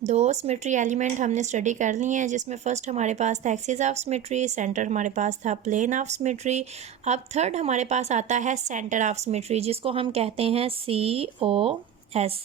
दो symmetry element हमने study कर लिए हैं, जिसमें फर्स्ट हमारे पास था एक्सिस ऑफ सिमेट्री, सेंटर हमारे पास था प्लेन ऑफ सिमेट्री। अब थर्ड हमारे पास आता है सेंटर ऑफ सिमेट्री, जिसको हम कहते हैं COS।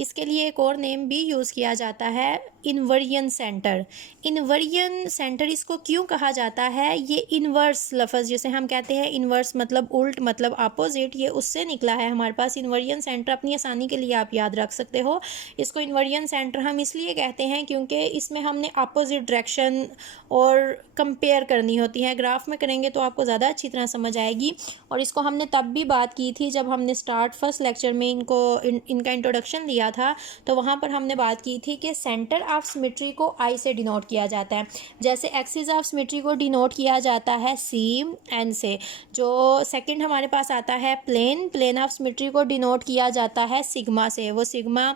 इसके लिए एक और नेम भी यूज़ किया जाता है, इन्वर्जन सेंटर। इन्वर्जन सेंटर इसको क्यों कहा जाता है? ये इन्वर्स लफ्ज़ जिसे हम कहते हैं, इन्वर्स मतलब उल्ट, मतलब अपोजिट, ये उससे निकला है हमारे पास। इन्वर्जन सेंटर अपनी आसानी के लिए आप याद रख सकते हो। इसको इन्वर्जन सेंटर हम इसलिए कहते हैं क्योंकि इसमें हमने अपोजिट डायरेक्शन और कंपेयर करनी होती है। ग्राफ में करेंगे तो आपको ज़्यादा अच्छी तरह समझ आएगी। और इसको हमने तब भी बात की थी जब हमने फर्स्ट लेक्चर में इनका इंट्रोडक्शन लिया था, तो वहाँ पर हमने बात की थी कि सेंटर ऑफ सिमेट्री को I से डिनोट किया जाता है, जैसे एक्सिस ऑफ सिमेट्री को डिनोट किया जाता है CN से। जो सेकंड हमारे पास आता है प्लेन ऑफ सिमेट्री को डिनोट किया जाता है सिग्मा से। वो सिग्मा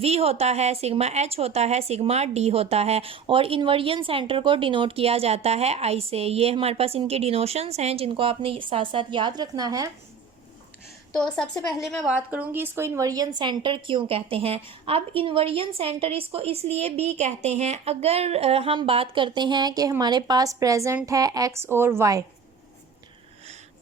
V होता है, सिग्मा H होता है, सिग्मा D होता है। और इन्वर्जन सेंटर को डिनोट किया जाता है I से। ये हमारे पास इनके डिनोशंस हैं जिनको आपने साथ साथ याद रखना है। तो सबसे पहले मैं बात करूंगी इसको इन्वर्जन सेंटर क्यों कहते हैं। अब इन्वर्जन सेंटर इसको इसलिए भी कहते हैं, अगर हम बात करते हैं कि हमारे पास प्रेजेंट है X और Y,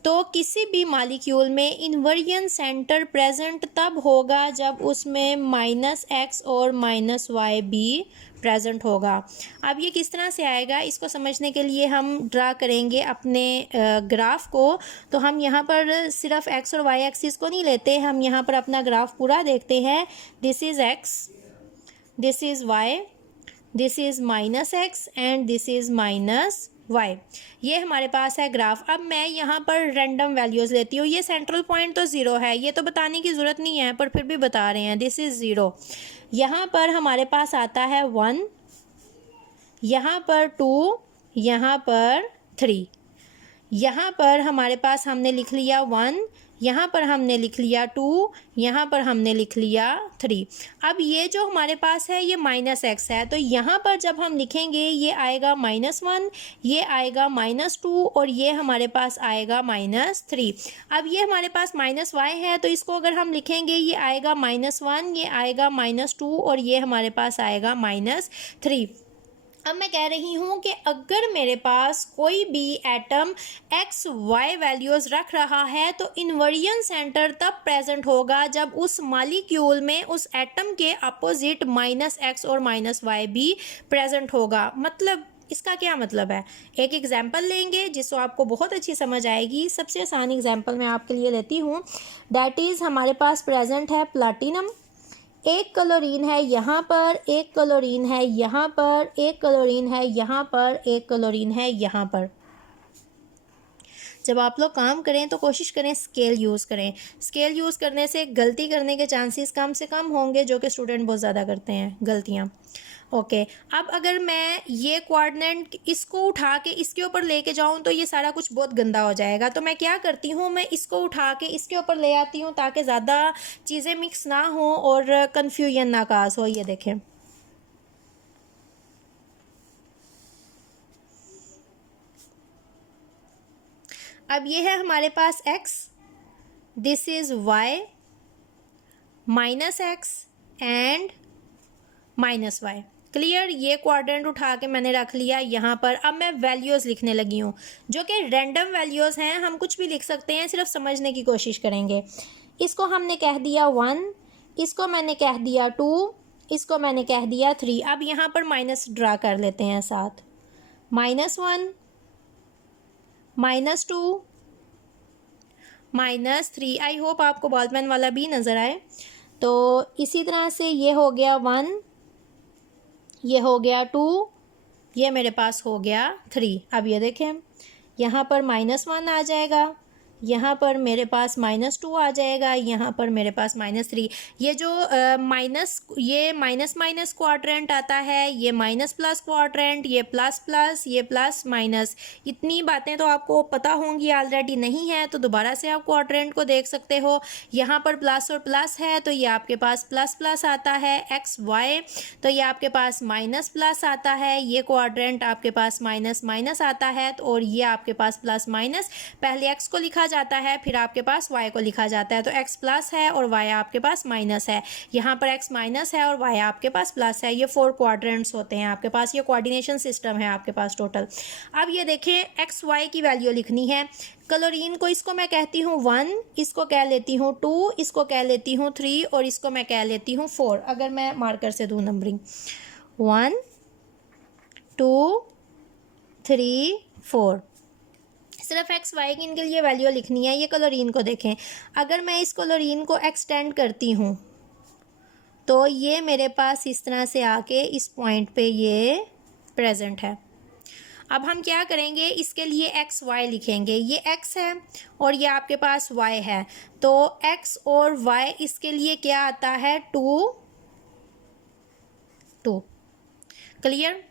तो किसी भी मालिक्यूल में इन्वर्जन सेंटर प्रेजेंट तब होगा जब उसमें -X और -Y भी प्रेजेंट होगा। अब ये किस तरह से आएगा, इसको समझने के लिए हम ड्रा करेंगे अपने ग्राफ को। तो हम यहाँ पर सिर्फ X और Y एक्सिस को नहीं लेते, हम यहाँ पर अपना ग्राफ पूरा देखते हैं। This is X, this is Y, this is -X and this is -Y। ये हमारे पास है ग्राफ। अब मैं यहाँ पर रैंडम वैल्यूज़ लेती हूँ। ये सेंट्रल पॉइंट तो 0 है, ये तो बताने की ज़रूरत नहीं है, पर फिर भी बता रहे हैं। This is 0। यहाँ पर हमारे पास आता है 1, यहाँ पर 2, यहाँ पर 3। यहाँ पर हमारे पास हमने लिख लिया 1, यहाँ पर हमने लिख लिया 2, यहाँ पर हमने लिख लिया 3। अब ये जो हमारे पास है ये -X है, तो यहाँ पर जब हम लिखेंगे ये आएगा -1, ये आएगा -2 और ये हमारे पास आएगा -3। अब ये हमारे पास -Y है, तो इसको अगर हम लिखेंगे ये आएगा -1, ये आएगा -2 और ये हमारे पास आएगा -3। अब मैं कह रही हूँ कि अगर मेरे पास कोई भी एटम एक्स वाई वैल्यूज़ रख रहा है तो इन्वर्जन सेंटर तब प्रेजेंट होगा जब उस मॉलिक्यूल में उस एटम के अपोजिट -X और -Y भी प्रेजेंट होगा। मतलब इसका क्या मतलब है, एक एग्जाम्पल लेंगे जिसको आपको बहुत अच्छी समझ आएगी। सबसे आसान एग्जाम्पल मैं आपके लिए लेती हूँ। डैट इज़ हमारे पास प्रेजेंट है प्लाटिनम। एक क्लोरीन है यहाँ पर, एक क्लोरीन है यहाँ पर, एक क्लोरीन है यहाँ पर, एक क्लोरीन है यहाँ पर। जब आप लोग काम करें तो कोशिश करें स्केल यूज़ करें। स्केल यूज़ करने से गलती करने के चांसेस कम से कम होंगे, जो कि स्टूडेंट बहुत ज़्यादा करते हैं गलतियाँ। ओके, अब अगर मैं ये कोऑर्डिनेट इसको उठा के इसके ऊपर लेके जाऊं तो ये सारा कुछ बहुत गंदा हो जाएगा। तो मैं क्या करती हूँ, मैं इसको उठा के इसके ऊपर ले आती हूँ ताकि ज़्यादा चीज़ें मिक्स ना हो और कन्फ्यूजन ना काज हो। ये देखें, अब ये है हमारे पास X, this is Y, -X and -Y। Clear. ये क्वाड्रेंट उठा के मैंने रख लिया यहाँ पर। अब मैं वैल्यूज़ लिखने लगी हूँ जो कि रैंडम वैल्यूज़ हैं, हम कुछ भी लिख सकते हैं, सिर्फ समझने की कोशिश करेंगे। इसको हमने कह दिया 1, इसको मैंने कह दिया 2, इसको मैंने कह दिया 3। अब यहाँ पर माइनस ड्रा कर लेते हैं साथ। -1, -2, -3। आई होप आपको बॉल पेन वाला भी नज़र आए। तो इसी तरह से ये हो गया 1, ये हो गया 2, ये मेरे पास हो गया 3। अब ये देखें, यहाँ पर -1 आ जाएगा, यहाँ पर मेरे पास -2 आ जाएगा, यहाँ पर मेरे पास -3। ये जो ये माइनस क्वाड्रेंट आता है, ये माइनस प्लस क्वाड्रेंट, ये प्लस प्लस, ये प्लस माइनस, इतनी बातें तो आपको पता होंगी ऑलरेडी। नहीं है तो दोबारा से आप क्वाड्रेंट को देख सकते हो। यहाँ पर प्लस और प्लस है तो ये आपके पास प्लस प्लस आता है। एक्स वाई तो ये आपके पास माइनस प्लस आता है। ये क्वाड्रेंट आपके पास माइनस माइनस आता है और ये आपके पास प्लस माइनस। पहले एक्स को लिखा लिखा जाता है, फिर आपके पास y को लिखा जाता है। तो x प्लस है और y आपके पास माइनस है, यहाँ पर x माइनस है और y आपके पास प्लस है। ये 4 क्वाड्रेंट्स होते हैं आपके पास, ये कोऑर्डिनेशन सिस्टम है आपके पास टोटल। अब ये देखें एक्स वाई की वैल्यू लिखनी है। क्लोरीन को इसको मैं कहती हूँ 1, इसको कह लेती हूँ 2, इसको कह लेती हूँ 3 और इसको मैं कह लेती हूँ 4। अगर मैं मार्कर से दूँ नंबरिंग 1 2 3 4, सिर्फ एक्स वाई की इनके लिए वैल्यू लिखनी है। ये क्लोरीन को देखें, अगर मैं इस क्लोरीन को एक्सटेंड करती हूँ तो ये मेरे पास इस तरह से आके इस पॉइंट पे ये प्रेजेंट है। अब हम क्या करेंगे, इसके लिए एक्स वाई लिखेंगे। ये एक्स है और ये आपके पास वाई है, तो एक्स और वाई इसके लिए क्या आता है 2 2। क्लियर।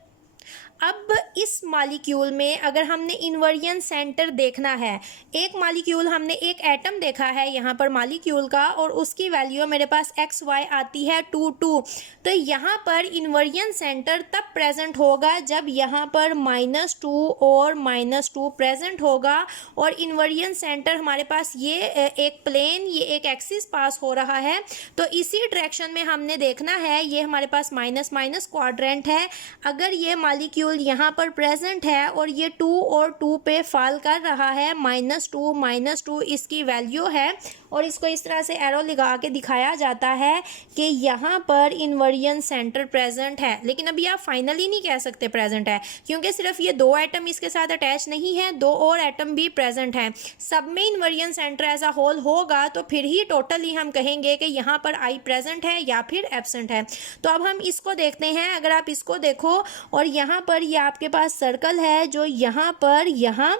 अब इस मॉलिक्यूल में अगर हमने इन्वर्जन सेंटर देखना है, एक मॉलिक्यूल हमने एक एटम देखा है यहाँ पर मॉलिक्यूल का और उसकी वैल्यू मेरे पास एक्स वाई आती है 2 2। तो यहाँ पर इन्वर्जन सेंटर तब प्रेजेंट होगा जब यहाँ पर -2 और -2 प्रेजेंट होगा और इन्वर्जन सेंटर हमारे पास ये एक प्लेन, ये एक एक्सिस पास हो रहा है। तो इसी डायरेक्शन में हमने देखना है, ये हमारे पास माइनस माइनस क्वाड्रेंट है। अगर ये मॉलिक्यूल यहाँ पर प्रेजेंट है और ये 2 और 2 पे फॉल कर रहा है, -2 इसकी वैल्यू है और इसको इस तरह से एरो लगा के दिखाया जाता है कि यहाँ पर इन्वर्जन सेंटर प्रेजेंट है। लेकिन अभी आप फाइनली नहीं कह सकते प्रेजेंट है, क्योंकि सिर्फ ये 2 एटम इसके साथ अटैच नहीं है, 2 और एटम भी प्रेजेंट हैं। सब में inversion center as a whole होगा तो फिर ही टोटली हम कहेंगे कि यहाँ पर आई प्रेजेंट है या फिर एब्सेंट है। तो अब हम इसको देखते हैं। अगर आप इसको देखो और यहाँ पर ये आपके पास सर्कल है जो यहाँ पर, यहाँ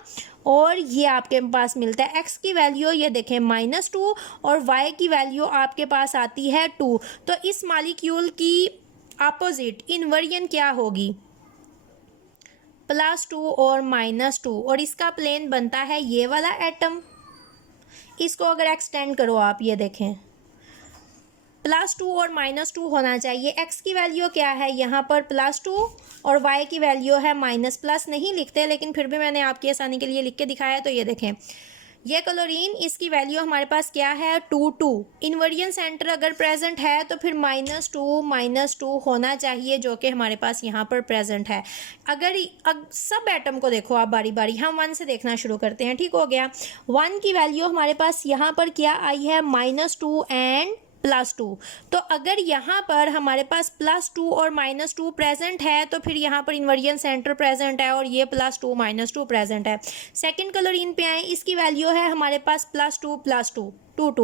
और ये आपके पास मिलता है x की वैल्यू, ये देखें -2 और y की वैल्यू आपके पास आती है 2। तो इस मॉलिक्यूल की अपोजिट इन्वर्जन क्या होगी, +2 और -2, और इसका प्लेन बनता है ये वाला एटम। इसको अगर एक्सटेंड करो आप, ये देखें +2 और -2 होना चाहिए। x की वैल्यू क्या है यहाँ पर +2 और y की वैल्यू है माइनस, प्लस नहीं लिखते लेकिन फिर भी मैंने आपकी आसानी के लिए लिख के दिखाया। तो ये देखें ये क्लोरीन, इसकी वैल्यू हमारे पास क्या है 2 2। इन्वर्जन सेंटर अगर प्रेजेंट है तो फिर -2 होना चाहिए जो कि हमारे पास यहाँ पर प्रेजेंट है। अगर सब एटम को देखो आप बारी बारी, हम 1 से देखना शुरू करते हैं। ठीक हो गया। 1 की वैल्यू हमारे पास यहाँ पर क्या आई है -2 एंड +2। तो अगर यहाँ पर हमारे पास +2 और -2 प्रेजेंट है तो फिर यहाँ पर इन्वर्जन सेंटर प्रेजेंट है और ये +2 -2 प्रेजेंट है। सेकंड क्लोरीन पे आए, इसकी वैल्यू है हमारे पास +2 +2 2 2।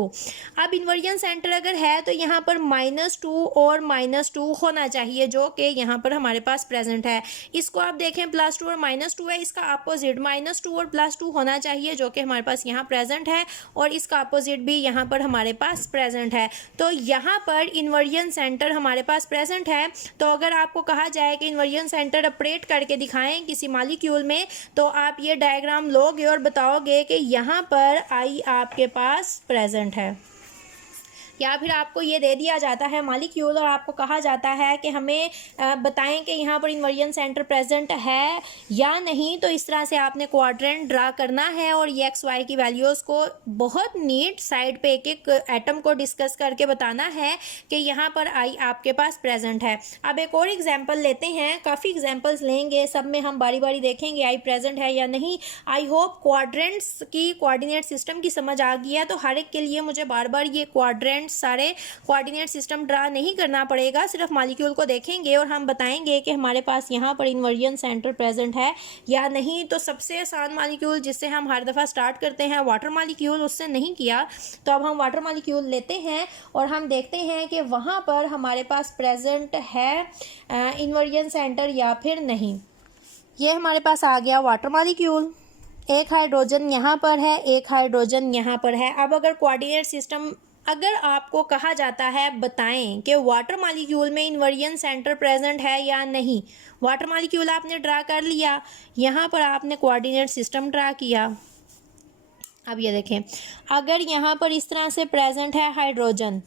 अब इन्वर्जन सेंटर अगर है तो यहाँ पर -2 और -2 होना चाहिए जो कि यहाँ पर हमारे पास प्रेजेंट है। इसको आप देखें +2 और -2 है, इसका अपोजिट -2 और +2 होना चाहिए जो कि हमारे पास यहाँ प्रेजेंट है और इसका अपोजिट भी यहाँ पर हमारे पास प्रेजेंट है। तो यहाँ पर इन्वर्जन सेंटर हमारे पास प्रेजेंट है। तो अगर आपको कहा जाए कि इन्वर्जन सेंटर ऑपरेट करके दिखाएं किसी मॉलिक्यूल में, तो आप ये डायग्राम लोगे और बताओगे कि यहाँ पर आई आपके पास प्रेजेंट है, या फिर आपको ये दे दिया जाता है मॉलिक्यूल और आपको कहा जाता है कि हमें बताएं कि यहाँ पर इन्वर्जन सेंटर प्रेजेंट है या नहीं। तो इस तरह से आपने क्वाड्रेंट ड्रा करना है और ये एक्स वाई की वैल्यूज़ को बहुत नीट साइड पे एक एक एटम को डिस्कस करके बताना है कि यहाँ पर आई आपके पास प्रेजेंट है। अब एक और एग्जाम्पल लेते हैं, काफ़ी एग्जाम्पल्स लेंगे, सब में हम बारी बारी देखेंगे आई प्रेजेंट है या नहीं। आई होप क्वाड्रेंट्स की कोऑर्डिनेट सिस्टम की समझ आ गई है। तो हर एक के लिए मुझे बार बार ये क्वाड्रेंट सारे कोऑर्डिनेट सिस्टम ड्रा नहीं करना पड़ेगा, सिर्फ मॉलिक्यूल को देखेंगे और हम बताएंगे कि हमारे पास यहाँ पर इन्वर्जन सेंटर प्रेजेंट है या नहीं। तो सबसे आसान मॉलिक्यूल जिससे हम हर दफ़ा स्टार्ट करते हैं वाटर मॉलिक्यूल, उससे नहीं किया। तो अब हम वाटर मॉलिक्यूल लेते हैं और हम देखते हैं कि वहाँ पर हमारे पास प्रेजेंट है इन्वर्जन सेंटर या फिर नहीं। ये हमारे पास आ गया वाटर मॉलिक्यूल, एक हाइड्रोजन यहाँ पर है, एक हाइड्रोजन यहाँ पर है। अब अगर कोऑर्डिनेट सिस्टम, अगर आपको कहा जाता है बताएं कि वाटर मॉलिक्यूल में इन्वर्जन सेंटर प्रेजेंट है या नहीं, वाटर मॉलिक्यूल आपने ड्रा कर लिया, यहाँ पर आपने कोऑर्डिनेट सिस्टम ड्रा किया। अब ये देखें, अगर यहाँ पर इस तरह से प्रेजेंट है हाइड्रोजन,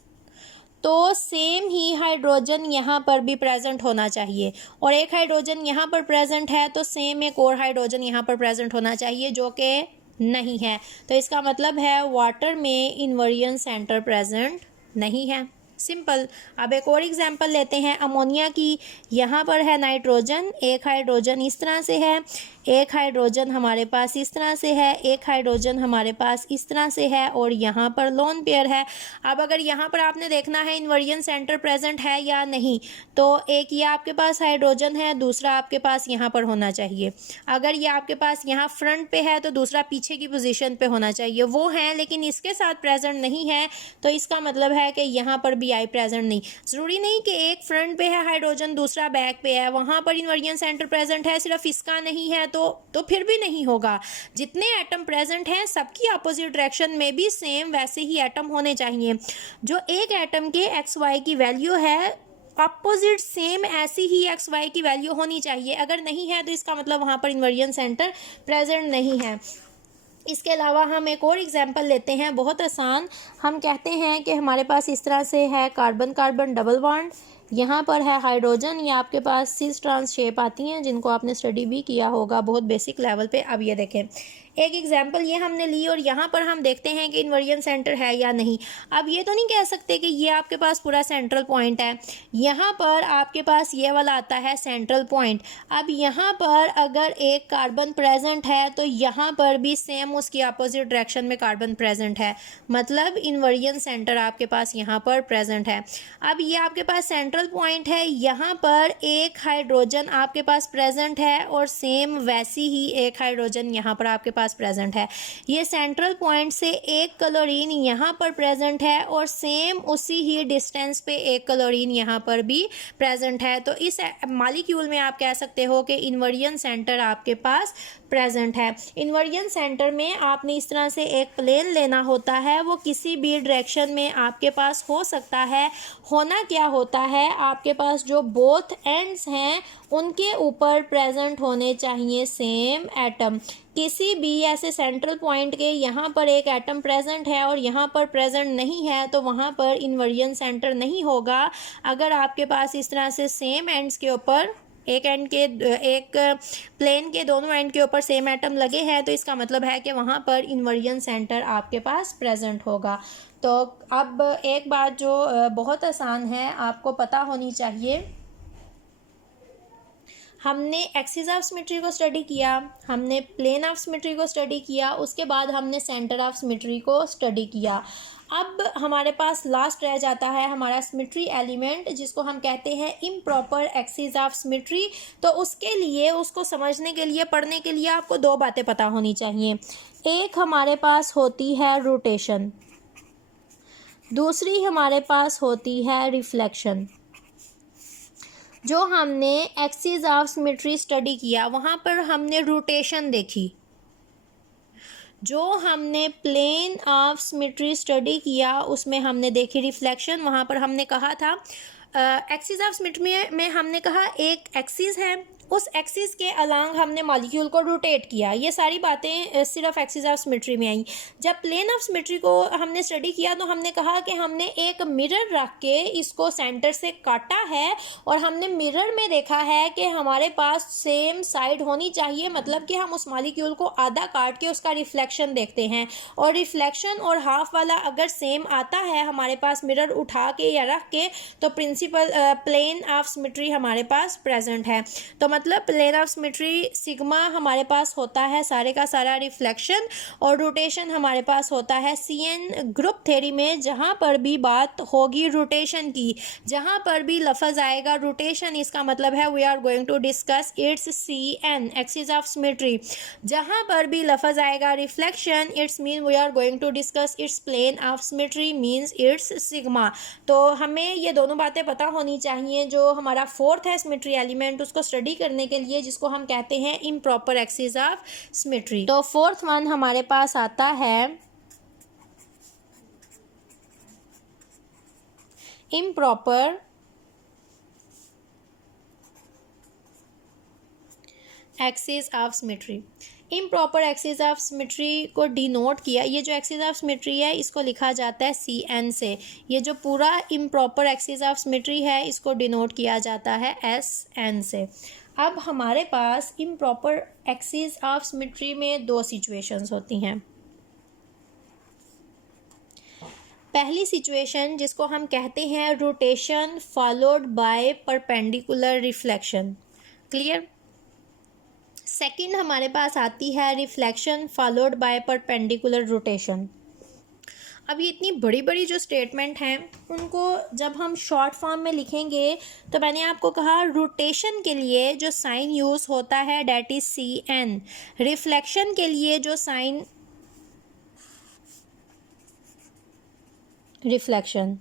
तो सेम ही हाइड्रोजन यहाँ पर भी प्रेजेंट होना चाहिए, और एक हाइड्रोजन यहाँ पर प्रेजेंट है तो सेम एक और हाइड्रोजन यहाँ पर प्रेजेंट होना चाहिए जो कि नहीं है। तो इसका मतलब है वाटर में इन्वर्जन सेंटर प्रेजेंट नहीं है। सिंपल। अब एक और एग्जांपल लेते हैं अमोनिया की। यहाँ पर है नाइट्रोजन, एक हाइड्रोजन इस तरह से है, एक हाइड्रोजन हमारे पास इस तरह से है, एक हाइड्रोजन हमारे पास इस तरह से है और यहाँ पर लोन पेयर है। अब अगर यहाँ पर आपने देखना है इन्वर्जन सेंटर प्रेजेंट है या नहीं, तो एक ये आपके पास हाइड्रोजन है, दूसरा आपके पास यहाँ पर होना चाहिए। अगर ये आपके पास यहाँ फ्रंट पे है तो दूसरा पीछे की पोजीशन पे होना चाहिए। वो है लेकिन इसके साथ प्रेजेंट नहीं है, तो इसका मतलब है कि यहाँ पर भी आई प्रेजेंट नहीं। ज़रूरी नहीं कि एक फ्रंट पे है हाइड्रोजन, दूसरा बैक पे है, वहाँ पर इन्वर्जन सेंटर प्रेजेंट है, सिर्फ इसका नहीं है तो फिर भी नहीं होगा। जितने एटम प्रेजेंट हैं सबकी अपोजिट डायरेक्शन में भी सेम वैसे ही एटम होने चाहिए। जो एक एटम के एक्स वाई की वैल्यू है अपोजिट सेम ऐसी ही एक्स वाई की वैल्यू होनी चाहिए। अगर नहीं है तो इसका मतलब वहाँ पर इन्वर्जन सेंटर प्रेजेंट नहीं है। इसके अलावा हम एक और एग्जांपल लेते हैं, बहुत आसान। हम कहते हैं कि हमारे पास इस तरह से है कार्बन कार्बन डबल बॉन्ड, यहाँ पर है हाइड्रोजन, ये आपके पास सिस ट्रांस शेप आती हैं जिनको आपने स्टडी भी किया होगा बहुत बेसिक लेवल पे। अब ये देखें एक एग्जांपल ये हमने ली और यहाँ पर हम देखते हैं कि इन्वर्जन सेंटर है या नहीं। अब ये तो नहीं कह सकते कि ये आपके पास पूरा सेंट्रल पॉइंट है, यहाँ पर आपके पास ये वाला आता है सेंट्रल पॉइंट। अब यहाँ पर अगर एक कार्बन प्रेजेंट है तो यहाँ पर भी सेम उसकी अपोजिट डायरेक्शन में कार्बन प्रेजेंट है, मतलब इन्वर्जन सेंटर आपके पास यहाँ पर प्रेजेंट है। अब ये आपके पास सेंट्रल पॉइंट है, यहाँ पर एक हाइड्रोजन आपके पास प्रेजेंट है और सेम वैसी ही एक हाइड्रोजन यहाँ पर आपके पास प्रेजेंट है। ये सेंट्रल पॉइंट से एक क्लोरीन यहाँ पर प्रेजेंट है और सेम उसी ही डिस्टेंस पे एक क्लोरीन यहाँ पर भी प्रेजेंट है। तो इस मॉलिक्यूल में आप कह सकते हो कि इन्वर्जन सेंटर आपके पास प्रेजेंट है। इन्वर्जन सेंटर में आपने इस तरह से एक प्लेन लेना होता है, वो किसी भी डायरेक्शन में आपके पास हो सकता है। होना क्या होता है, आपके पास जो बोथ एंड्स हैं उनके ऊपर प्रेजेंट होने चाहिए सेम एटम। किसी भी ऐसे सेंट्रल पॉइंट के यहाँ पर एक एटम प्रेजेंट है और यहाँ पर प्रेजेंट नहीं है तो वहाँ पर इन्वर्जन सेंटर नहीं होगा। अगर आपके पास इस तरह से सेम एंड्स के ऊपर एक प्लेन के दोनों एंड के ऊपर सेम एटम लगे हैं तो इसका मतलब है कि वहाँ पर इन्वर्जन सेंटर आपके पास प्रेजेंट होगा। तो अब एक बात जो बहुत आसान है आपको पता होनी चाहिए, हमने एक्सिस ऑफ सिमेट्री को स्टडी किया, हमने प्लेन ऑफ सिमेट्री को स्टडी किया, उसके बाद हमने सेंटर ऑफ सिमेट्री को स्टडी किया। अब हमारे पास लास्ट रह जाता है हमारा सिमेट्री एलिमेंट जिसको हम कहते हैं इम्प्रॉपर एक्सिस ऑफ सिमेट्री। तो उसके लिए उसको समझने के लिए पढ़ने के लिए आपको दो बातें पता होनी चाहिए। एक हमारे पास होती है रोटेशन, दूसरी हमारे पास होती है रिफ्लेक्शन। जो हमने एक्सिस ऑफ सिमेट्री स्टडी किया वहाँ पर हमने रोटेशन देखी, जो हमने प्लेन ऑफ सिमेट्री स्टडी किया उसमें हमने देखी रिफ्लेक्शन। वहाँ पर हमने कहा था एक्सिस ऑफ सिमेट्री में हमने कहा एक एक्सिस है, उस एक्सिस के अलांग हमने मॉलिक्यूल को रोटेट किया। ये सारी बातें सिर्फ एक्सिस ऑफ सिमेट्री में आई। जब प्लेन ऑफ सिमेट्री को हमने स्टडी किया तो हमने कहा कि हमने एक मिरर रख के इसको सेंटर से काटा है और हमने मिरर में देखा है कि हमारे पास सेम साइड होनी चाहिए, मतलब कि हम उस मॉलिक्यूल को आधा काट के उसका रिफ्लेक्शन देखते हैं और रिफ्लेक्शन और हाफ वाला अगर सेम आता है हमारे पास मिरर उठा के या रख के तो प्रिंसिपल प्लेन ऑफ सिमेट्री हमारे पास प्रेजेंट है। तो मतलब प्लेन ऑफ सिमेट्री सिग्मा हमारे पास होता है सारे का सारा रिफ्लेक्शन और रोटेशन हमारे पास होता है CN ग्रुप थ्योरी में। जहाँ पर भी बात होगी रोटेशन की, जहाँ पर भी लफ्ज़ आएगा रोटेशन, इसका मतलब है we are going to discuss its CN axis of symmetry. जहाँ पर भी लफ्ज़ आएगा reflection its mean we are going to discuss its plane of symmetry means its sigma. तो हमें ये दोनों बातें पता होनी चाहिए। जो हमारा फोर्थ है सिमेट्री एलिमेंट उसको स्टडी करने के लिए जिसको हम कहते हैं इम्प्रॉपर एक्सिस ऑफ सिमेट्री। तो फोर्थ वन हमारे पास आता है improper axis of symmetry. Improper axis of symmetry को डिनोट किया, ये जो एक्सिस ऑफ सिमेट्री है इसको लिखा जाता है CN से। ये जो पूरा इम्प्रॉपर एक्सिस ऑफ सिमेट्री है इसको डिनोट किया जाता है SN से। अब हमारे पास इम्प्रॉपर एक्सिस ऑफ सिमेट्री में दो सिचुएशंस होती हैं। पहली सिचुएशन जिसको हम कहते हैं rotation followed by perpendicular reflection, clear. Second हमारे पास आती है reflection followed by perpendicular rotation. अब ये इतनी बड़ी बड़ी जो स्टेटमेंट हैं उनको जब हम शॉर्ट फॉर्म में लिखेंगे तो मैंने आपको कहा रोटेशन के लिए जो साइन यूज़ होता है डेट इज़ CN, रिफ्लेक्शन के लिए जो साइन रिफ्लेक्शन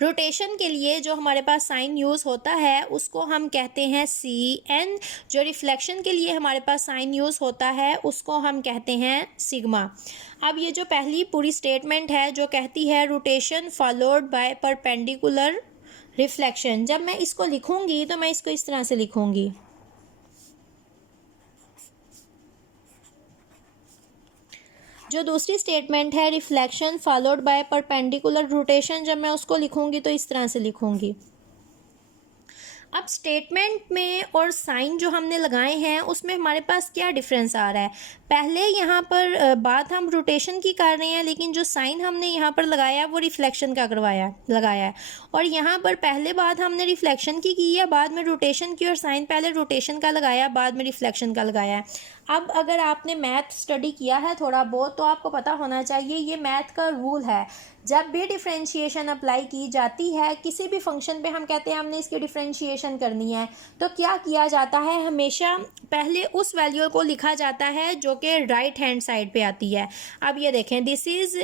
रोटेशन के लिए जो हमारे पास साइन यूज़ होता है उसको हम कहते हैं CN, जो रिफ्लेक्शन के लिए हमारे पास साइन यूज़ होता है उसको हम कहते हैं सिग्मा। अब ये जो पहली पूरी स्टेटमेंट है जो कहती है rotation followed by perpendicular reflection, जब मैं इसको लिखूंगी तो मैं इसको इस तरह से लिखूंगी। जो दूसरी स्टेटमेंट है reflection followed by perpendicular rotation, जब मैं उसको लिखूंगी तो इस तरह से लिखूंगी। अब स्टेटमेंट में और साइन जो हमने लगाए हैं उसमें हमारे पास क्या डिफरेंस आ रहा है। पहले यहाँ पर बात हम रोटेशन की कर रहे हैं लेकिन जो साइन हमने यहाँ पर लगाया वो रिफ्लेक्शन का लगाया है, और यहाँ पर पहले बात हमने रिफ्लेक्शन की है, बाद में रोटेशन की, और साइन पहले रोटेशन का लगाया बाद में रिफ्लेक्शन का लगाया है। अब अगर आपने मैथ स्टडी किया है थोड़ा बहुत तो आपको पता होना चाहिए ये मैथ का रूल है। जब भी डिफरेंशिएशन अप्लाई की जाती है किसी भी फंक्शन पे, हम कहते हैं हमने इसकी डिफरेंशिएशन करनी है, तो क्या किया जाता है, हमेशा पहले उस वैल्यू को लिखा जाता है जो कि राइट हैंड साइड पे आती है। अब ये देखें, this is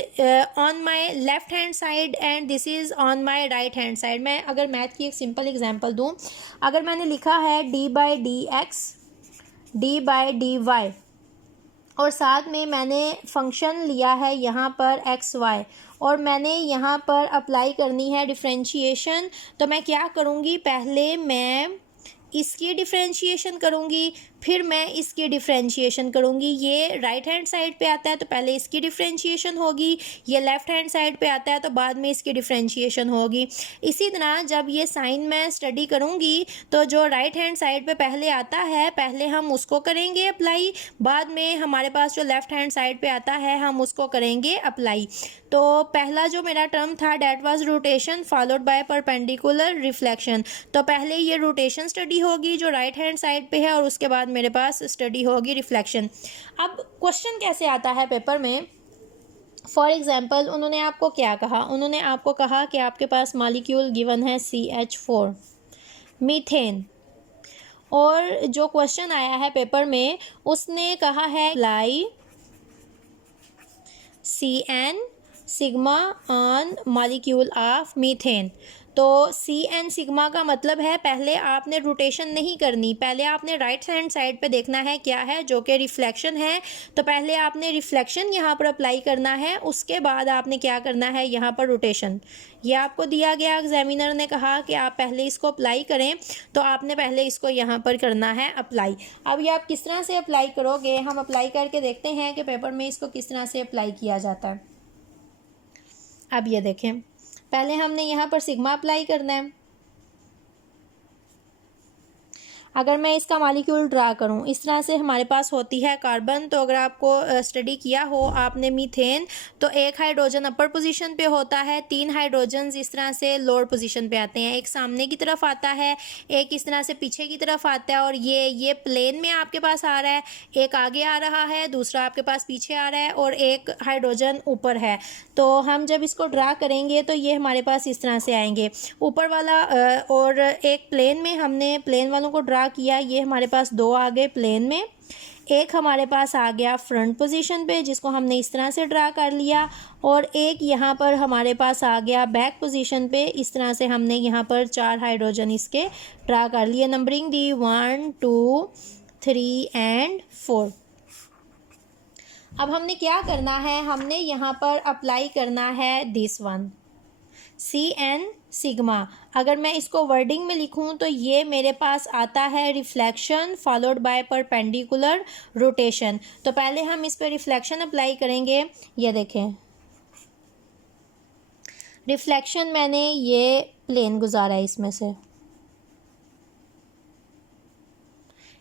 on my left hand side and this is on my right hand side. मैं अगर मैथ की एक सिंपल एग्जांपल दूं, अगर मैंने लिखा है d/dx d/dy और साथ में मैंने फंक्शन लिया है यहाँ पर XY और मैंने यहाँ पर अप्लाई करनी है डिफरेंशिएशन, तो मैं क्या करूँगी, पहले मैं इसकी डिफरेंशिएशन करूँगी फिर मैं इसकी डिफरेंशिएशन करूँगी। ये राइट हैंड साइड पे आता है तो पहले इसकी डिफरेंशिएशन होगी, ये लेफ़्ट हैंड साइड पे आता है तो बाद में इसकी डिफरेंशिएशन होगी। इसी तरह जब ये साइन मैं स्टडी करूँगी तो जो राइट हैंड साइड पे पहले आता है पहले हम उसको करेंगे अप्लाई, बाद में हमारे पास जो लेफ़्ट हैंड साइड पे आता है हम उसको करेंगे अप्लाई। तो पहला जो मेरा टर्म था that was rotation followed by perpendicular reflection, तो पहले ये रोटेशन स्टडी होगी जो राइट हैंड साइड पे है और उसके बाद मेरे पास स्टडी होगी रिफ्लेक्शन। अब क्वेश्चन कैसे आता है पेपर में, फॉर एग्जांपल उन्होंने आपको क्या कहा, उन्होंने आपको कहा कि आपके पास मॉलिक्यूल गिवन है CH4 मीथेन, और जो क्वेश्चन आया है पेपर में उसने कहा है apply CN sigma on molecule of methane. तो CN सिग्मा का मतलब है पहले आपने रोटेशन नहीं करनी, पहले आपने राइट हैंड साइड पे देखना है क्या है जो कि रिफ्लेक्शन है, तो पहले आपने रिफ्लेक्शन यहाँ पर अप्लाई करना है, उसके बाद आपने क्या करना है यहाँ पर रोटेशन। ये आपको दिया गया, एग्जामिनर ने कहा कि आप पहले इसको अप्लाई करें तो आपने पहले इसको यहाँ पर करना है अप्लाई। अब ये आप किस तरह से अप्लाई करोगे, हम अप्लाई करके देखते हैं कि पेपर में इसको किस तरह से अप्लाई किया जाता है। अब ये देखें, पहले हमने यहाँ पर सिग्मा अप्लाई करना है। अगर मैं इसका मॉलिक्यूल ड्रा करूं इस तरह से हमारे पास होती है कार्बन, तो अगर आपको स्टडी किया हो आपने मीथेन, तो एक हाइड्रोजन अपर पोजीशन पे होता है, 3 हाइड्रोजन इस तरह से लोअर पोजीशन पे आते हैं, एक सामने की तरफ आता है, एक इस तरह से पीछे की तरफ आता है, और ये प्लेन में आपके पास आ रहा है, एक आगे आ रहा है, दूसरा आपके पास पीछे आ रहा है और एक हाइड्रोजन ऊपर है। तो हम जब इसको ड्रा करेंगे तो ये हमारे पास इस तरह से आएंगे, ऊपर वाला और एक प्लेन में हमने प्लेन वालों को ड्रा किया, ये हमारे पास 2 आ गए प्लेन में, एक हमारे पास आ गया फ्रंट पोजीशन पे जिसको हमने इस तरह से ड्रा कर लिया, और एक यहाँ पर हमारे पास आ गया बैक पोजीशन पे, इस तरह से हमने यहाँ पर 4 हाइड्रोजन इसके ड्रा कर लिए, नंबरिंग दी 1 2 3 एंड 4। अब हमने क्या करना है, हमने यहाँ पर अप्लाई करना है दिस वन CN सिग्मा। अगर मैं इसको वर्डिंग में लिखूं तो ये मेरे पास आता है reflection followed by perpendicular rotation. तो पहले हम इस पर रिफ्लेक्शन अप्लाई करेंगे। ये देखें, रिफ्लेक्शन मैंने ये प्लेन गुजारा है इसमें से,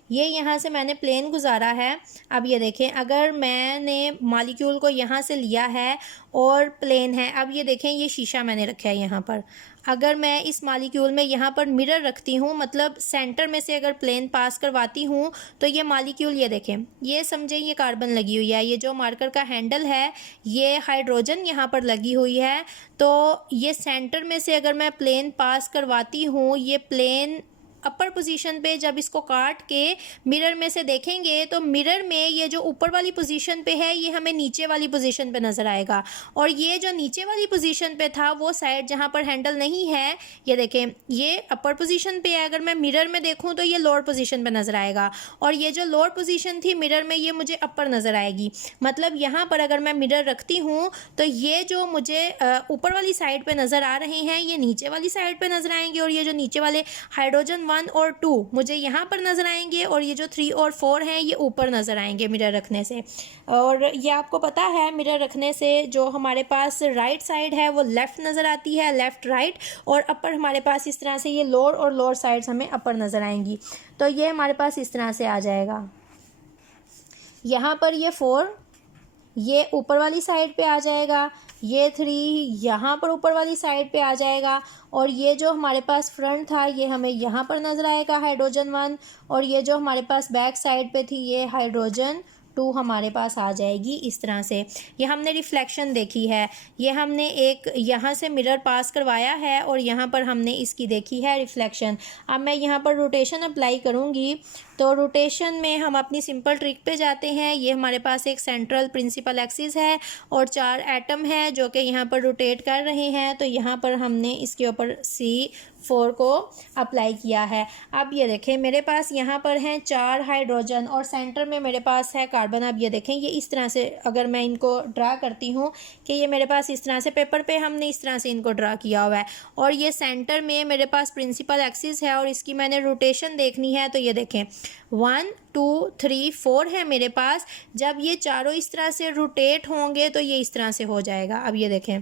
ये यहाँ से मैंने प्लेन गुजारा है। अब ये देखें, अगर मैंने मॉलिक्यूल को यहाँ से लिया है और प्लेन है, अब ये देखें ये शीशा मैंने रखा है यहाँ पर। अगर मैं इस मॉलिक्यूल में यहाँ पर मिरर रखती हूँ, मतलब सेंटर में से अगर प्लेन पास करवाती हूँ, तो ये मॉलिक्यूल, ये देखें, ये समझें ये कार्बन लगी हुई है, ये जो मार्कर का हैंडल है ये हाइड्रोजन यहाँ पर लगी हुई है। तो ये सेंटर में से अगर मैं प्लेन पास करवाती हूँ, ये प्लेन अपर पोजीशन पे जब इसको काट के मिरर में से देखेंगे तो मिरर में ये जो ऊपर वाली पोजीशन पे है ये हमें नीचे वाली पोजीशन पे नज़र आएगा, और ये जो नीचे वाली पोजीशन पे था वो साइड जहाँ पर हैंडल नहीं है, ये देखें ये अपर पोजीशन पे है। अगर मैं मिरर में देखूँ तो ये लोअर पोजीशन पे नज़र आएगा, और ये जो लोअर पोजीशन थी मिरर में ये मुझे अपर नज़र आएगी। मतलब यहाँ पर अगर मैं मिरर रखती हूँ तो ये जो मुझे ऊपर वाली साइड पे नज़र आ रहे हैं ये नीचे वाली साइड पे नज़र आएंगे, और ये जो नीचे वाले हाइड्रोजन 1 और 2 मुझे यहाँ पर नज़र आएंगे, और ये जो 3 और 4 हैं ये ऊपर नज़र आएंगे मिरर रखने से। और ये आपको पता है मिरर रखने से जो हमारे पास राइट साइड है वो लेफ़्ट नज़र आती है, लेफ़्ट राइट, और अपर हमारे पास इस तरह से ये लोअर और लोअर साइड्स हमें अपर नज़र आएंगी। तो ये हमारे पास इस तरह से आ जाएगा। यहाँ पर ये 4 ये ऊपर वाली साइड पे आ जाएगा, ये 3 यहाँ पर ऊपर वाली साइड पे आ जाएगा, और ये जो हमारे पास फ्रंट था ये हमें यहाँ पर नज़र आएगा हाइड्रोजन 1, और ये जो हमारे पास बैक साइड पे थी ये हाइड्रोजन 2 हमारे पास आ जाएगी। इस तरह से ये हमने रिफ्लेक्शन देखी है, ये हमने एक यहाँ से मिरर पास करवाया है और यहाँ पर हमने इसकी देखी है रिफ्लेक्शन। अब मैं यहाँ पर रोटेशन अप्लाई करूँगी, तो रोटेशन में हम अपनी सिंपल ट्रिक पे जाते हैं। ये हमारे पास एक सेंट्रल प्रिंसिपल एक्सिस है और 4 एटम है जो कि यहाँ पर रोटेट कर रहे हैं, तो यहाँ पर हमने इसके ऊपर C4 को अप्लाई किया है। अब ये देखें मेरे पास यहाँ पर हैं 4 हाइड्रोजन और सेंटर में मेरे पास है कार्बन। अब ये देखें ये इस तरह से अगर मैं इनको ड्रा करती हूँ कि ये मेरे पास इस तरह से पेपर पे हमने इस तरह से इनको ड्रा किया हुआ है, और ये सेंटर में मेरे पास प्रिंसिपल एक्सिस है और इसकी मैंने रोटेशन देखनी है। तो ये देखें 1 2 3 4 है मेरे पास। जब ये चारों इस तरह से रोटेट होंगे तो ये इस तरह से हो जाएगा। अब ये देखें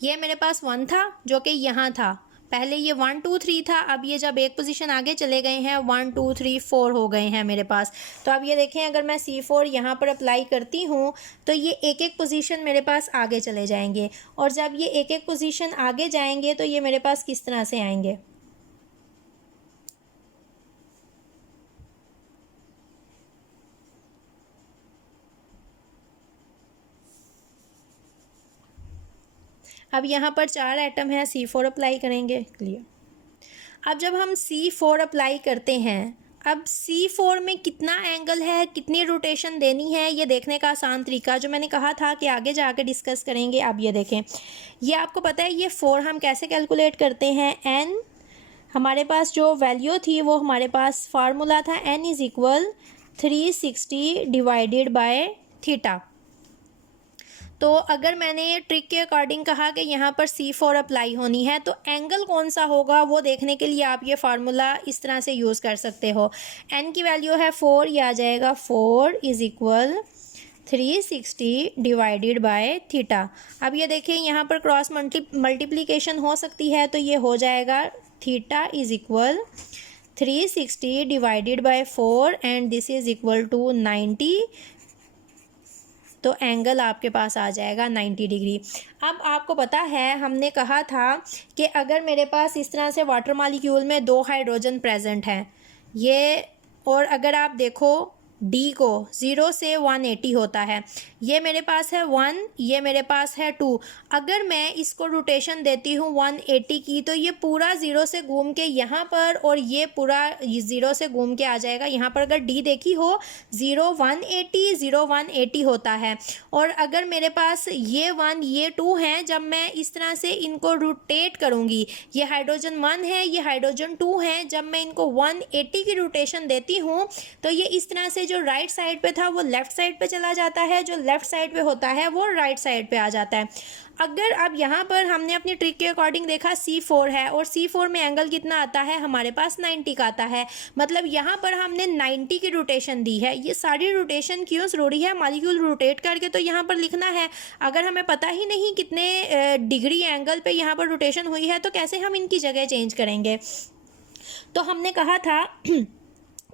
ये मेरे पास 1 था जो कि यहाँ था, पहले ये 1 2 3 था, अब ये जब एक पोजीशन आगे चले गए हैं 1 2 3 4 हो गए हैं मेरे पास। तो अब ये देखें अगर मैं C4 यहाँ पर अप्लाई करती हूँ तो ये एक एक पोजीशन मेरे पास आगे चले जाएंगे, और जब ये एक एक पोजीशन आगे जाएंगे तो ये मेरे पास किस तरह से आएंगे। अब यहाँ पर 4 एटम है, C4 अप्लाई करेंगे, क्लियर। अब जब हम C4 अप्लाई करते हैं, अब C4 में कितना एंगल है, कितनी रोटेशन देनी है, ये देखने का आसान तरीका जो मैंने कहा था कि आगे जाकर डिस्कस करेंगे। अब ये देखें ये आपको पता है ये 4 हम कैसे कैलकुलेट करते हैं। n हमारे पास जो वैल्यू थी वो हमारे पास फार्मूला था n is equal 360 divided by theta. तो अगर मैंने ट्रिक के अकॉर्डिंग कहा कि यहाँ पर C4 अप्लाई होनी है तो एंगल कौन सा होगा वो देखने के लिए आप ये फार्मूला इस तरह से यूज़ कर सकते हो। n की वैल्यू है 4, ये आ जाएगा 4 is equal 360 divided by theta. अब ये देखें यहाँ पर क्रॉस मल्टीप्लिकेशन हो सकती है, तो ये हो जाएगा theta is equal 360 divided by 4 and this is equal to 90। तो एंगल आपके पास आ जाएगा 90 डिग्री। अब आपको पता है हमने कहा था कि अगर मेरे पास इस तरह से वाटर मॉलिक्यूल में 2 हाइड्रोजन प्रेजेंट हैं ये, और अगर आप देखो D को 0 से 180 होता है, ये मेरे पास है 1, ये मेरे पास है 2। अगर मैं इसको रोटेशन देती हूँ 180 की तो ये पूरा 0 से घूम के यहाँ पर, और ये पूरा 0 से घूम के आ जाएगा यहाँ पर। अगर D देखी हो 0 180 0 180 होता है, और अगर मेरे पास ये 1 ये 2 हैं, जब मैं इस तरह से इनको रोटेट करूँगी, ये हाइड्रोजन 1 है ये हाइड्रोजन 2 हैं, जब मैं इनको 180 की रोटेशन देती हूँ तो ये इस तरह से जो राइट साइड पे था वो लेफ्ट साइड पे चला जाता है, जो लेफ्ट साइड पे होता है वो राइट साइड पे आ जाता है। अगर अब यहाँ पर हमने अपनी ट्रिक के अकॉर्डिंग देखा C4 है और C4 में एंगल कितना आता है हमारे पास 90 का आता है, मतलब यहाँ पर हमने 90 की रोटेशन दी है। ये सारी रोटेशन क्यों ज़रूरी है, मॉलिक्यूल रोटेट करके तो यहाँ पर लिखना है। अगर हमें पता ही नहीं कितने डिग्री एंगल पे यहाँ पर रोटेशन हुई है तो कैसे हम इनकी जगह चेंज करेंगे। तो हमने कहा था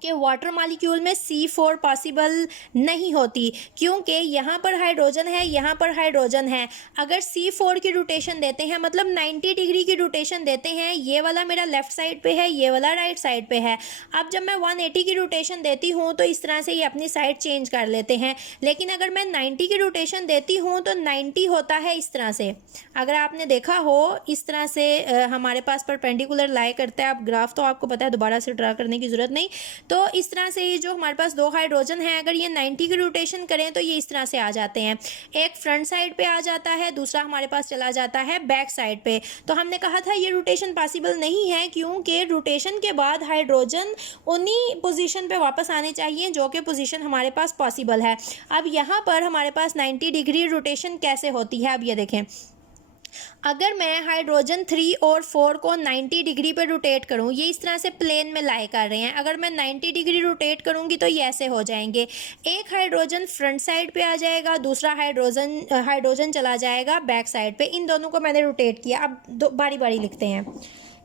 कि वाटर मॉलिक्यूल में C4 पॉसिबल नहीं होती, क्योंकि यहाँ पर हाइड्रोजन है, यहाँ पर हाइड्रोजन है। अगर C4 की रोटेशन देते हैं, मतलब 90 डिग्री की रोटेशन देते हैं, ये वाला मेरा लेफ्ट साइड पे है, ये वाला राइट साइड पे है। अब जब मैं 180 की रोटेशन देती हूँ तो इस तरह से ये अपनी साइड चेंज कर लेते हैं, लेकिन अगर मैं 90 की रोटेशन देती हूँ तो 90 होता है इस तरह से। अगर आपने देखा हो इस तरह से हमारे पास परपेंडिकुलर लाई करता है, आप ग्राफ तो आपको पता है, दोबारा से ड्रा करने की ज़रूरत नहीं। तो इस तरह से ये जो हमारे पास दो हाइड्रोजन है, अगर ये 90 की रोटेशन करें तो ये इस तरह से आ जाते हैं। एक फ्रंट साइड पे आ जाता है, दूसरा हमारे पास चला जाता है बैक साइड पे। तो हमने कहा था ये रोटेशन पॉसिबल नहीं है, क्योंकि रोटेशन के बाद हाइड्रोजन उन्हीं पोजीशन पे वापस आने चाहिए जो कि पोजीशन हमारे पास पॉसिबल है। अब यहाँ पर हमारे पास 90 डिग्री रोटेशन कैसे होती है, अब ये देखें। अगर मैं हाइड्रोजन 3 और 4 को 90 डिग्री पे रोटेट करूं, ये इस तरह से प्लेन में लाई कर रहे हैं, अगर मैं 90 डिग्री रोटेट करूंगी तो ये ऐसे हो जाएंगे। एक हाइड्रोजन फ्रंट साइड पे आ जाएगा, दूसरा हाइड्रोजन चला जाएगा बैक साइड पे। इन दोनों को मैंने रोटेट किया। अब दो बारी बारी लिखते हैं।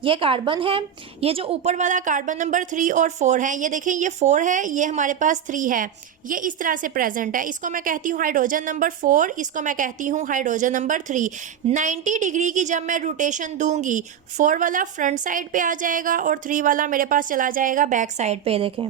ये कार्बन है, ये जो ऊपर वाला कार्बन नंबर 3 और 4 है, ये देखें ये 4 है, ये हमारे पास 3 है, ये इस तरह से प्रेजेंट है। इसको मैं कहती हूँ हाइड्रोजन नंबर 4, इसको मैं कहती हूँ हाइड्रोजन नंबर 3। 90 डिग्री की जब मैं रोटेशन दूंगी, 4 वाला फ्रंट साइड पे आ जाएगा और 3 वाला मेरे पास चला जाएगा बैक साइड पे। देखें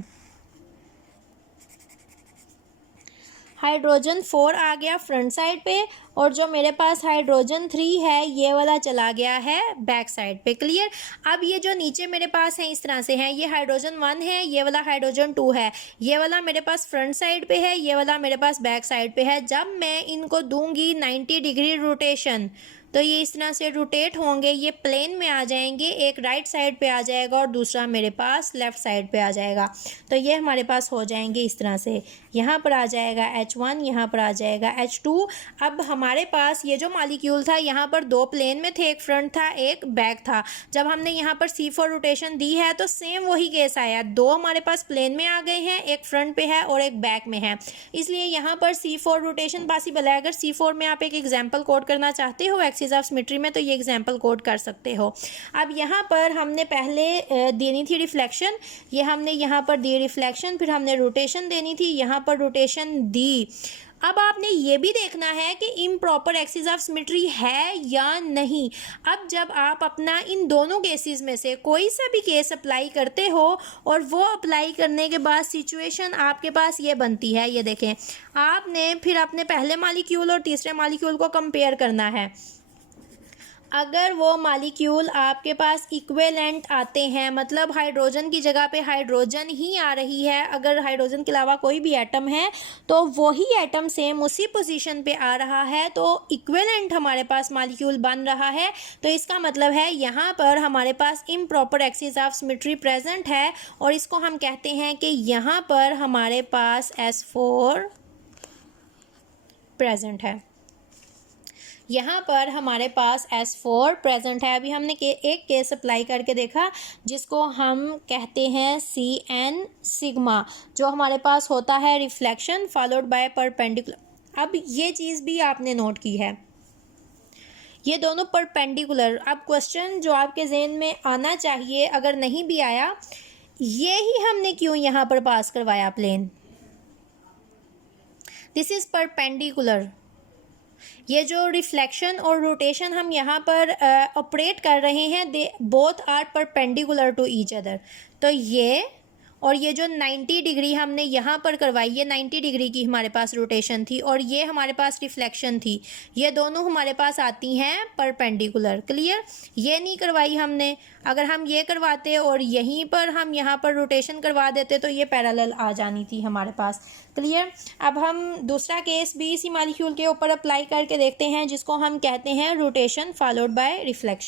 हाइड्रोजन 4 आ गया फ्रंट साइड पे और जो मेरे पास हाइड्रोजन 3 है ये वाला चला गया है बैक साइड पे। क्लियर। अब ये जो नीचे मेरे पास है इस तरह से है, ये हाइड्रोजन 1 है, ये वाला हाइड्रोजन 2 है, ये वाला मेरे पास फ्रंट साइड पे है, ये वाला मेरे पास बैक साइड पे है। जब मैं इनको दूंगी 90 डिग्री रोटेशन तो ये इस तरह से रोटेट होंगे, ये प्लेन में आ जाएंगे, एक राइट साइड पे आ जाएगा और दूसरा मेरे पास लेफ्ट साइड पे आ जाएगा। तो ये हमारे पास हो जाएंगे इस तरह से, यहाँ पर आ जाएगा H1, यहाँ पर आ जाएगा H2। अब हमारे पास ये जो मॉलिक्यूल था यहाँ पर दो प्लेन में थे, एक फ्रंट था एक बैक था। जब हमने यहाँ पर C4 रोटेशन दी है तो सेम वही केस आया, दो हमारे पास प्लेन में आ गए हैं, एक फ्रंट पे है और एक बैक में है, इसलिए यहाँ पर C4 रोटेशन पॉसिबल है। अगर C4 में आप एक एग्जाम्पल कोड करना चाहते हो एक्सिस ऑफ सिमेट्री में तो ये एग्जाम्पल कोड कर सकते हो। अब यहाँ पर हमने पहले देनी थी रिफ्लेक्शन, ये हमने यहाँ पर दी रिफ्लेक्शन, फिर हमने रोटेशन देनी थी, यहाँ पर रोटेशन दी। अब आपने ये भी देखना है कि इम्प्रॉपर एक्सिस ऑफ सिमेट्री है या नहीं। अब जब आप अपना इन दोनों केसेस में से कोई सा भी केस अप्लाई करते हो और वो अप्लाई करने के बाद सिचुएशन आपके पास ये बनती है, ये देखें, आपने फिर अपने पहले मॉलिक्यूल और तीसरे मॉलिक्यूल को कंपेयर करना है। अगर वो मॉलिक्यूल आपके पास इक्विवेलेंट आते हैं, मतलब हाइड्रोजन की जगह पे हाइड्रोजन ही आ रही है, अगर हाइड्रोजन के अलावा कोई भी एटम है तो वही एटम सेम उसी पोजीशन पे आ रहा है, तो इक्विवेलेंट हमारे पास मॉलिक्यूल बन रहा है, तो इसका मतलब है यहाँ पर हमारे पास improper axis of symmetry present है और इसको हम कहते हैं कि यहाँ पर हमारे पास S4 प्रेजेंट है, यहाँ पर हमारे पास S4 प्रेजेंट है। अभी हमने एक केस अप्लाई करके देखा जिसको हम कहते हैं CN सिग्मा, जो हमारे पास होता है रिफ्लेक्शन फॉलोड बाय परपेंडिकुलर। अब ये चीज़ भी आपने नोट की है, ये दोनों परपेंडिकुलर। अब क्वेश्चन जो आपके जहन में आना चाहिए, अगर नहीं भी आया, ये ही हमने क्यों यहाँ पर पास करवाया प्लेन, दिस इज़ परपेंडिकुलर। ये जो रिफ्लेक्शन और रोटेशन हम यहाँ पर ऑपरेट कर रहे हैं, they both are perpendicular to each other. तो ये और ये जो 90 डिग्री हमने यहाँ पर करवाई, ये 90 डिग्री की हमारे पास रोटेशन थी और ये हमारे पास रिफ्लेक्शन थी, ये दोनों हमारे पास आती हैं परपेंडिकुलर। क्लियर। ये नहीं करवाई हमने, अगर हम ये करवाते और यहीं पर हम यहाँ पर रोटेशन करवा देते तो ये पैरेलल आ जानी थी हमारे पास। क्लियर। अब हम दूसरा केस भी इसी मॉलिक्यूल के ऊपर अप्लाई करके देखते हैं जिसको हम कहते हैं रोटेशन फॉलोड बाय रिफ्लेक्शन।